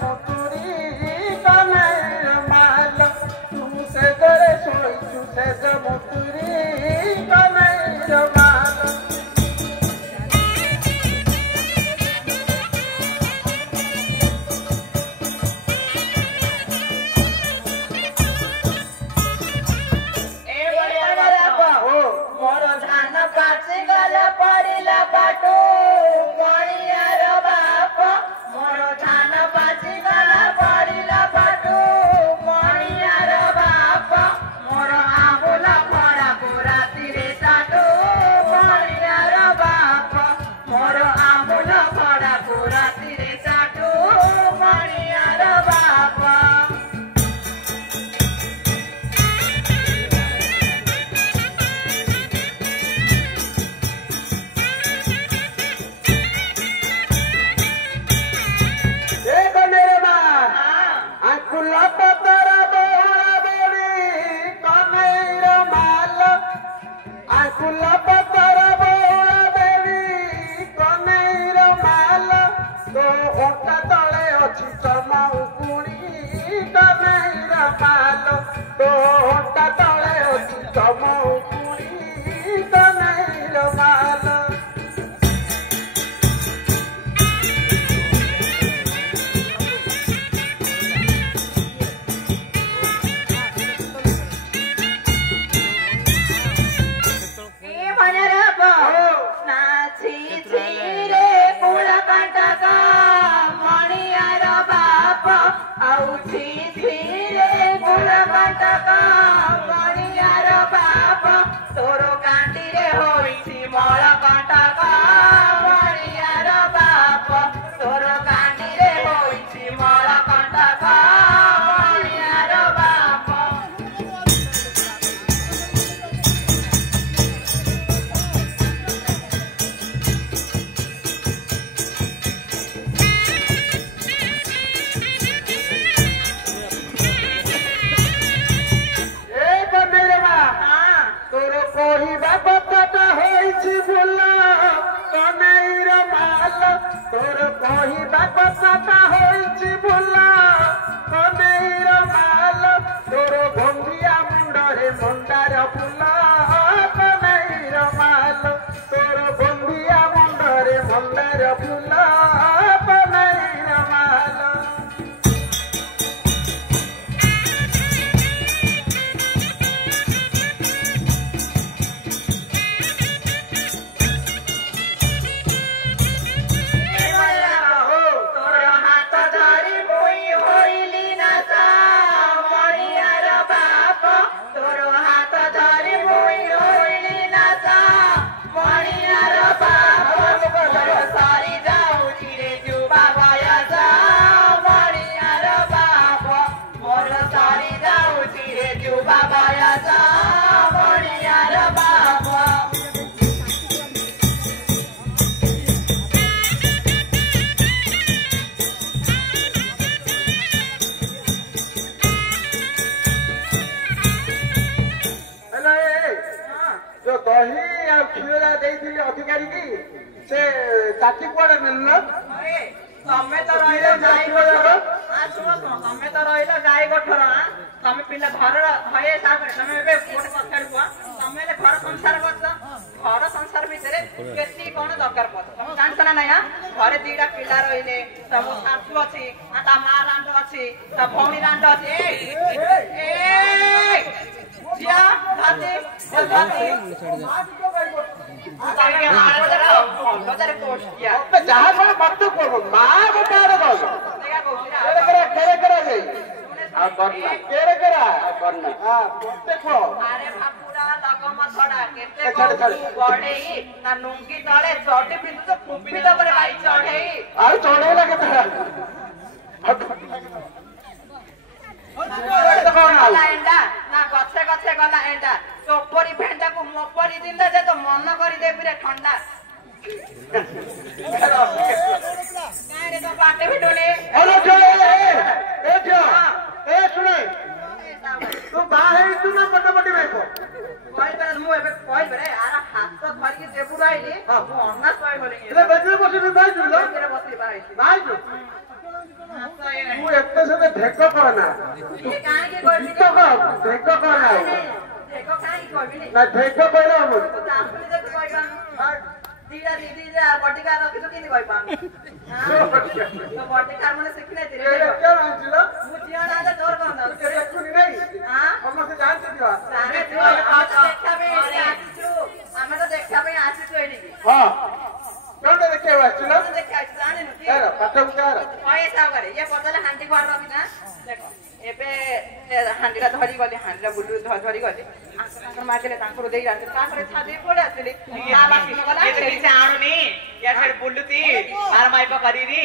मुतुरी कनैर माल तू से जरे सोचू से मुतुरी कनैर माल अधिकारी की से चाची कुआड़े मिलना तमे तो रहिला गाई गोठर हां सुनो तमे तो रहिला गाई गोठर हां तमे पिला घर हये सागर तमे बे कोट पछाड़ को तमे ले घर संसार करछ घर संसार भितरे केती कोन दरकार पछ तमे जानछ ना नै हां घरे दीडा पिला रहिले तम सासु अछि आ ता मा रांड अछि ता भौणी रांड अछि ए जिया भाती जल्दी ताके मार दे बजार कोट किया जहां कोन मत को मा बकार दो केरे केरे गई आ करना केरे केरा करना हां देखो अरे बापूरा लगम छडा केते को गडेई ना नुंगी तळे चोटी बिंदु तो फुपी तो करे भाई चढेई आ चढेई लागे तरा एंडा ना गछे गछे गला एंडा चोपरी भेंडा को मोपरी दिंदा जे तो मन करी दे बिरे ठंडा काय रे तो बाटे भिडोले हेलो जो ए सुने तू बाहे तू ना पटपटी बेको कोई पर मु एबे कोई बरे आरा हाथ तो धर के देबुर आइली मु अन्ना सोय बोली ले बजरे बसी भाई जुलो तेरे बसी भाई जो हां तो ये ना ये काहे के करबी देखो कौन है देखो काहे के करबी ना देखो कहला हम तो आपने देखो कहबा दीदा दीदी जा बटिका रखि तो किनि कहबा हां तो बटिका माने सिखले तिरे क्या नाम छिलो मुझिया ना तो तोर कोन ये देखुनी नहीं हां हम से जानते दिवा जाने तू आज देखा पे आसीछु हमें तो देखा पे आसीछु एनी हां कौन देखे हुआ छिलो तो देखा जाने नु की यार पता उतार पैसा करे ये पतले हांडी को रखि ना देखो एबे हांडीला धरी गले हांडीला बुडू धरी गले आकर मागले तांकर देई राते तांकर छादी पड़े आसले नाला किन गला ये तो पीछे आणुनी या फिर बुल्लुती मार माइपा करीनी